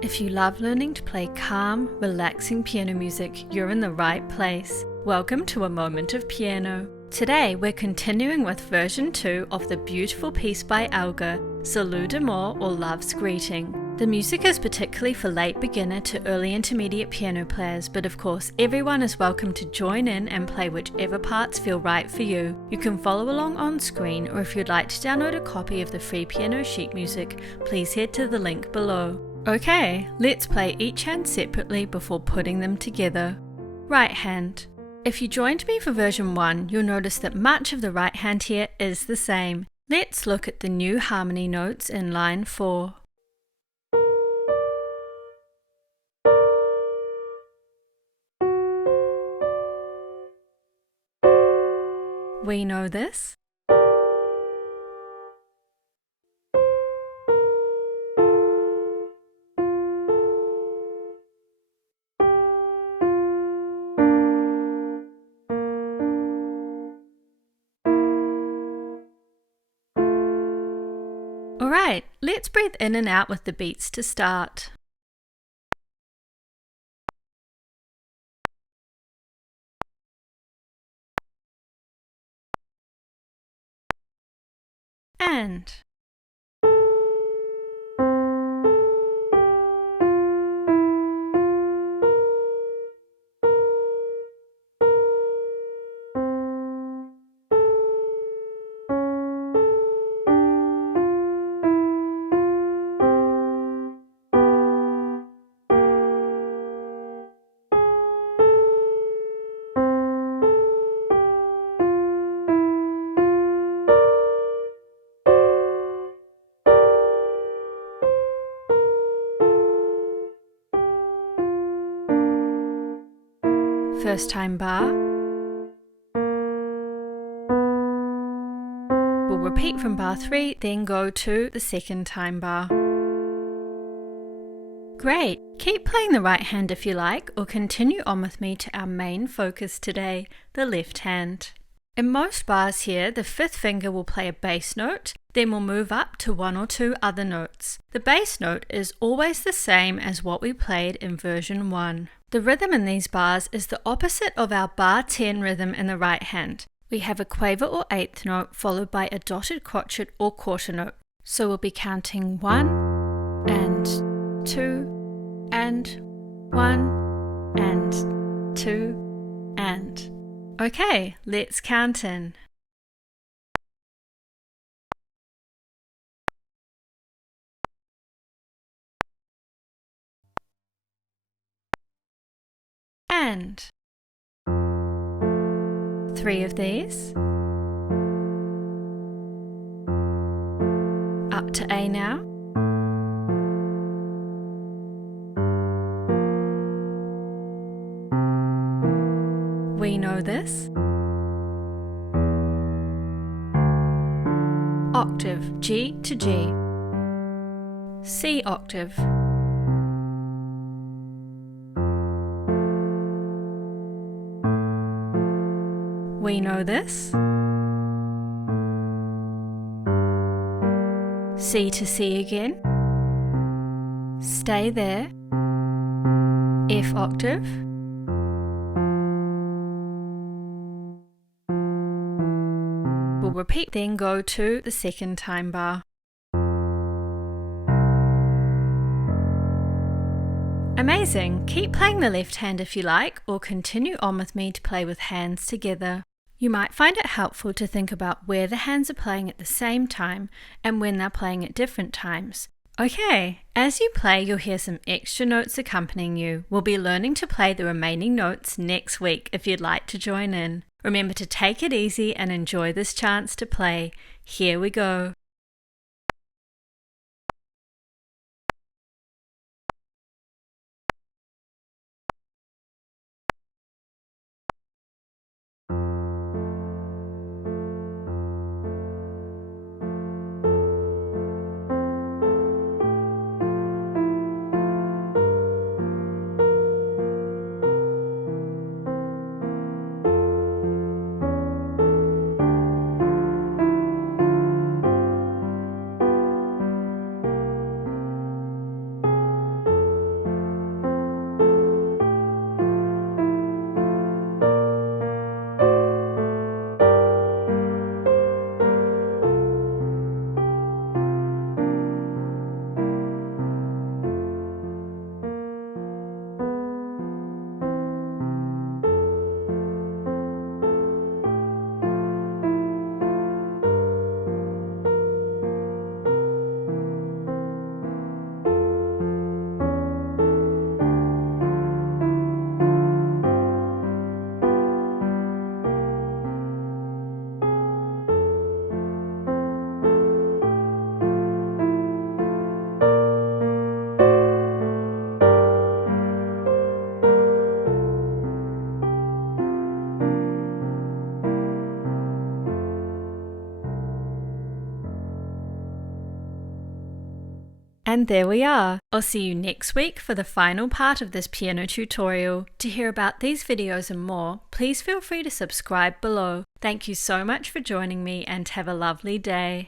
If you love learning to play calm, relaxing piano music, you're in the right place. Welcome to A Moment of Piano. Today we're continuing with version 2 of the beautiful piece by Elgar, Salut or Love's Greeting. The music is particularly for late beginner to early intermediate piano players, but of course everyone is welcome to join in and play whichever parts feel right for you. You can follow along on screen, or if you'd like to download a copy of the free piano sheet music, please head to the link below. Okay, let's play each hand separately before putting them together. Right hand. If you joined me for version 1, you'll notice that much of the right hand here is the same. Let's look at the new harmony notes in line 4. We know this. Alright, let's breathe in and out with the beats to start. And first time bar. We'll repeat from bar 3, then go to the second time bar. Great! Keep playing the right hand if you like, or continue on with me to our main focus today, the left hand. In most bars here, the 5th finger will play a bass note, then we'll move up to 1 or 2 other notes. The bass note is always the same as what we played in version 1. The rhythm in these bars is the opposite of our bar 10 rhythm in the right hand. We have a quaver or 8th note followed by a dotted crotchet or quarter note. So we'll be counting 1 and 2 and 1 and 2 and. Okay, let's count in. And 3 of these. Up to A now. We know this. Octave, G to G. C octave. We know this. C to C again. Stay there. F octave. We'll repeat, then go to the second time bar. Amazing! Keep playing the left hand if you like, or continue on with me to play with hands together. You might find it helpful to think about where the hands are playing at the same time and when they're playing at different times. Okay, as you play you'll hear some extra notes accompanying you. We'll be learning to play the remaining notes next week if you'd like to join in. Remember to take it easy and enjoy this chance to play. Here we go. And there we are. I'll see you next week for the final part of this piano tutorial. To hear about these videos and more, please feel free to subscribe below. Thank you so much for joining me and have a lovely day.